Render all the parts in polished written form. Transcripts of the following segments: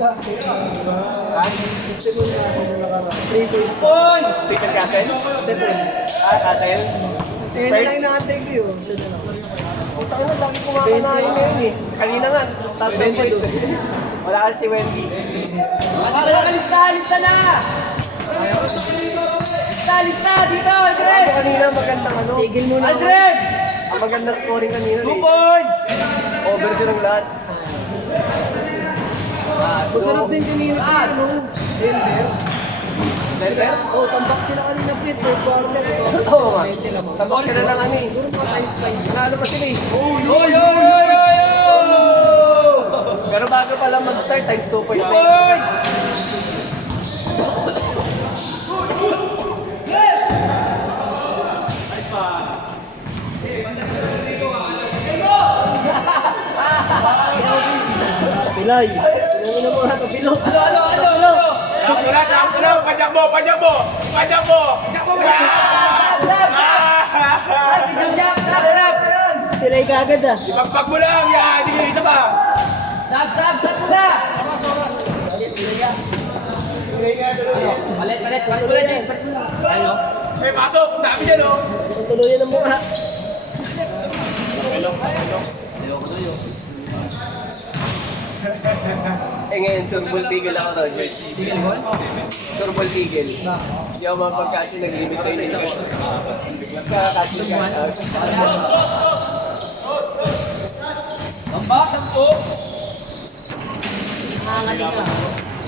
Ha? Stephen Castle na nakaraan. 3 points. Stephen Castle? Stephen. Castle? Yan na lang inaantay ko yun. Puta ko na, lagi kumakanahin ngayon eh. Kanina nga, taas ng points. Wala kasi si Wendy. Wala ka lista! Lista na! Lista! Dito, Aldred! Kanina magandang ano. Tigil muna. Aldred! Ang magandang scoring kanina. 2 points! Over silang lahat. Masarap din kanina kay ano. Denver. Denver? Oh, tambak sila kanina Pete. Third quarter. Oo nga. Tambak sila lang ano eh. Siguro mga times 5. Nalo pa sila eh. Oy! Pero bago pa lang mag-start, times 2 2 points! Pilay. Ano mo na ito? Bilog. Ano? Pajak mo! Pilay ka agad ah. Ipagpag mo lang! Yan! Sige, isa pa! Sab na! Palit mo lang, James! Ano? May pasok! Dami dyan, oh! Tuluyan ang mukha. Ngayon, turbol tigil ako, Rogers. Tigil mo? Turbol tigil. Hindi ako mapagkasi nag-limit tayo sa isa. Kakasi ka.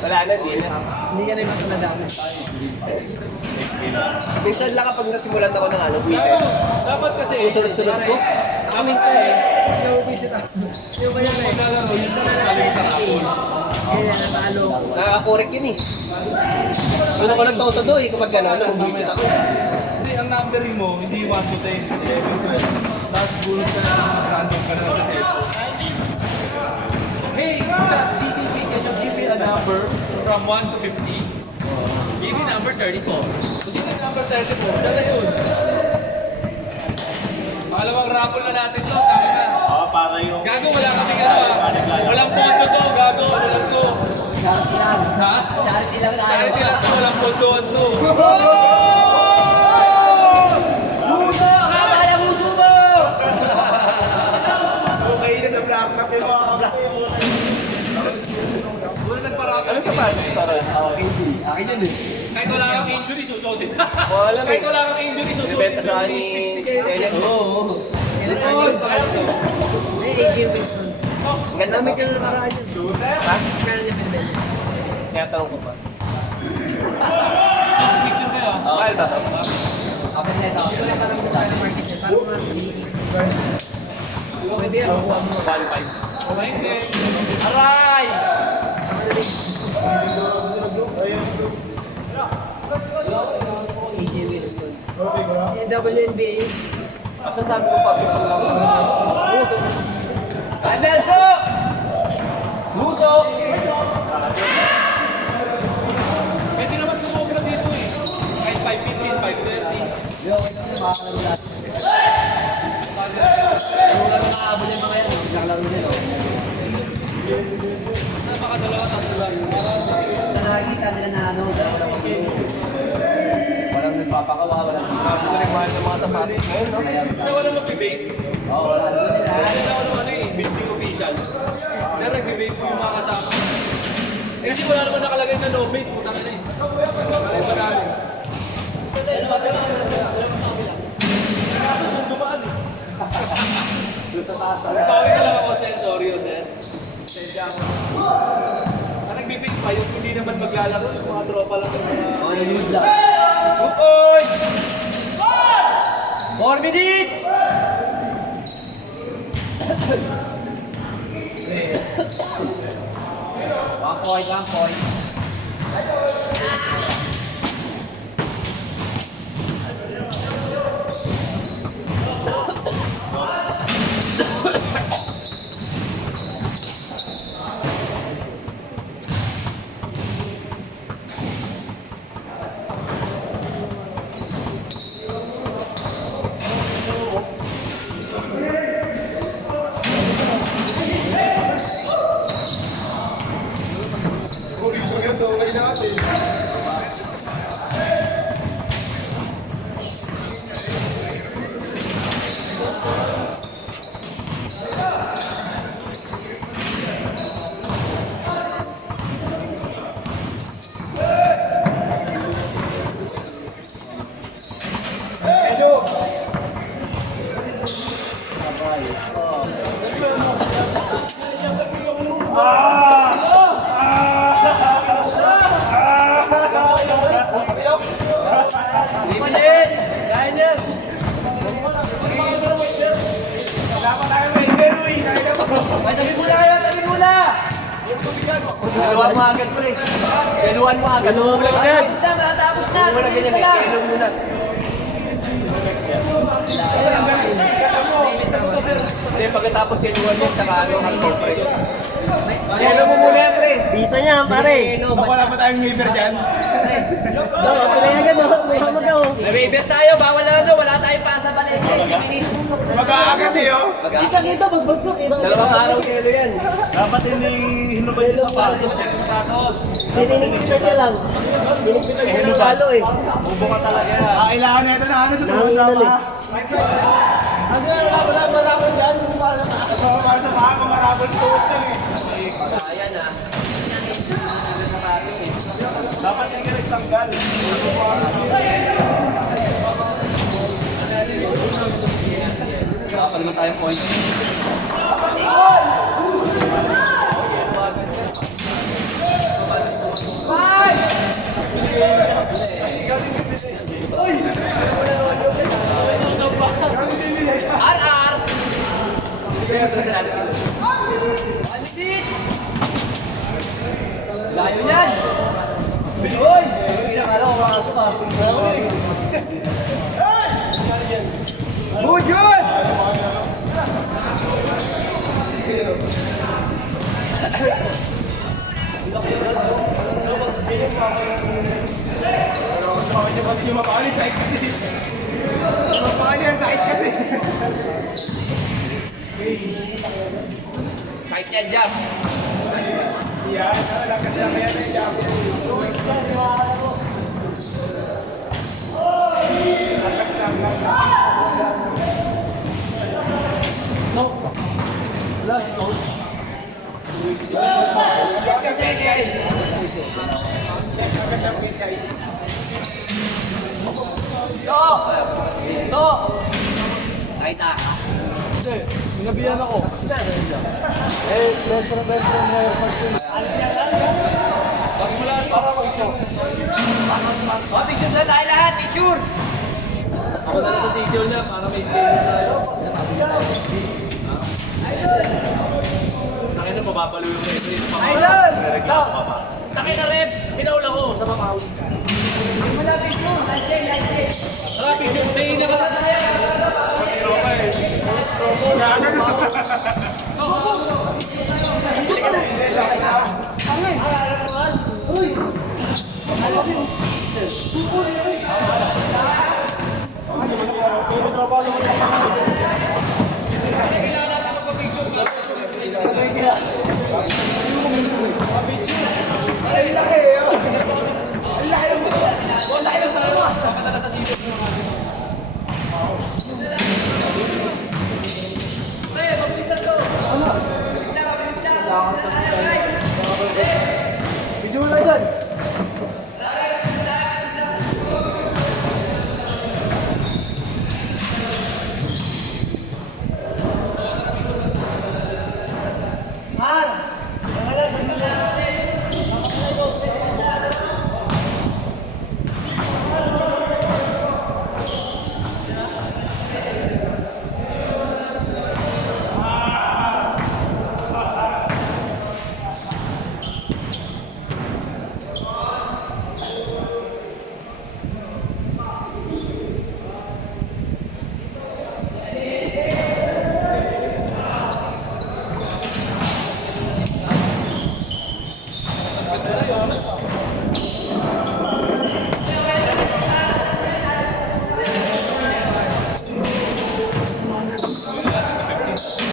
Wala na, di na. Hindi ka na yung nadami. Minsan lang kapag nasimulan ako ng buwisit. Dapat kasi susunod-sunod ko. Ako minsan eh. Naubisit ako. Yung ba yan eh? Minsan na nag-70. Kaya natalo. Nakakakorek yun eh. Doon ako nagtotodo eh kapag gano'n, nag-buwisit ako. Hindi, ang numbering mo, hindi 1 to 10, 11, 12. Tapos bulot ka na ng random ka na sa cellphone. Hey, ChatGPT, can you give me a number from 1 to 50? Give me number 34. Kung sino yung number 34, siya na yun. Pangalawang raffle na natin to, tama na. Oo, para yung... Gago, wala kaming ano walang pondo to, gago, walang to. Charity lang. Ha? Charity lang tayo. Charity lang to, walang pondoan to. Muso! Kakaya muso mo! Okay na sa black cap yung mga kape. Wala nagparapal. Ano sa pads para? Injury. Akin yun eh. Kahit wala kang injury, susutin. Wala na Kahit wala kang injury, susutin. Ibenta sa akin ni Telex. Oo. May AJ Wilson. Ganda Dami mo. ka na nakaraan yun. Ha? Kaya niya pinbenta. Kaya tanong ko pa. Picture kayo. Mahal ba? Kapit na ito. Wala ka naman tayo ng market. Parang mga pwede yan. Qualified. Hindi. Aray! AJ Wilson. WNBA. Asa dami ko pasok ko lang. Ay, Nelso! Muso! Pwede naman sumobra dito eh. Kahit 5:15, 5:30. Napakadalawa, tatlo lang. Talagi ka nila na ano. Walang nagpapakawa, walang nagpapakawa sa mga sapatos ngayon, no? Kasi wala mag-debate. Oo, wala doon sila. Kasi ako naman building official. Kaya nag-debate po yung mga kasama. Eh kasi wala naman nakalagay na no bait, putang ina eh. Ay ba namin? Dumaan eh. Sorry ka lang ako, sir. Sorry, sir. Sensya ako. Ang nagbibig pa, yung hindi naman maglalaro, yung mga tropa lang yung mga... Oo, yung lang. 2 points! 4 minutes! One point. Lipitin! Kaya niyan! Ay, tabi muna kayo! Tabi muna! Galuhan mo agad, pre. Galuhan mo agad. Galuhan mo agad. Tapos na! Matapos na! Galuhan mo na ganyan. Galuhan mo na. Hindi, pagkatapos galuhan yan, saka ano, ang compress. Galuhan mo muna yan, pre. Bisa niya, pare. Wala pa tayong waiver dyan. Pinayagan mo, Muhammad daw. Nabibir tayo! Bawal na ano! Wala tayong pasa pa na 10 minutes! Mag-aagat eh, oh. Kita, magbagsok. Dalawang araw gelo yan. Dapat hindi hinubad yung sapatos. Sapatos! Pininigpitan niya lang. Pininigpitan niya lang lalo eh. Bubo ka talaga. Kailangan na ito na ano sa Nanginginal eh. marabol dyan. Para sa mga marabol tuot lang eh. Kaya na! Dapat hindi ka nagtanggal. Wala pa naman tayong point. RR! Layo yan! Hoy! Pinakala ko makasok ka. Good yun! Hindi nyo mapakali, sahit kasi. Mapakali yan, sahit kasi. Kahit yan dyan. Yan, lakas lang kaya na yung lakas lang. Kaita. Sinabihan ako. Eh, best friend ngayon. Pagmulaan para mag-show. O, picture na tayo lahat, picture! Ako na sa video niya para may schedule tayo. Nakita na mababalo yung referee. Idol! Reklamo ka pa. Taki na rep! Pinaula ko sa Macau. Wala picture, light. Tara, picture. May na ba tayo? Bili ka na! Tropa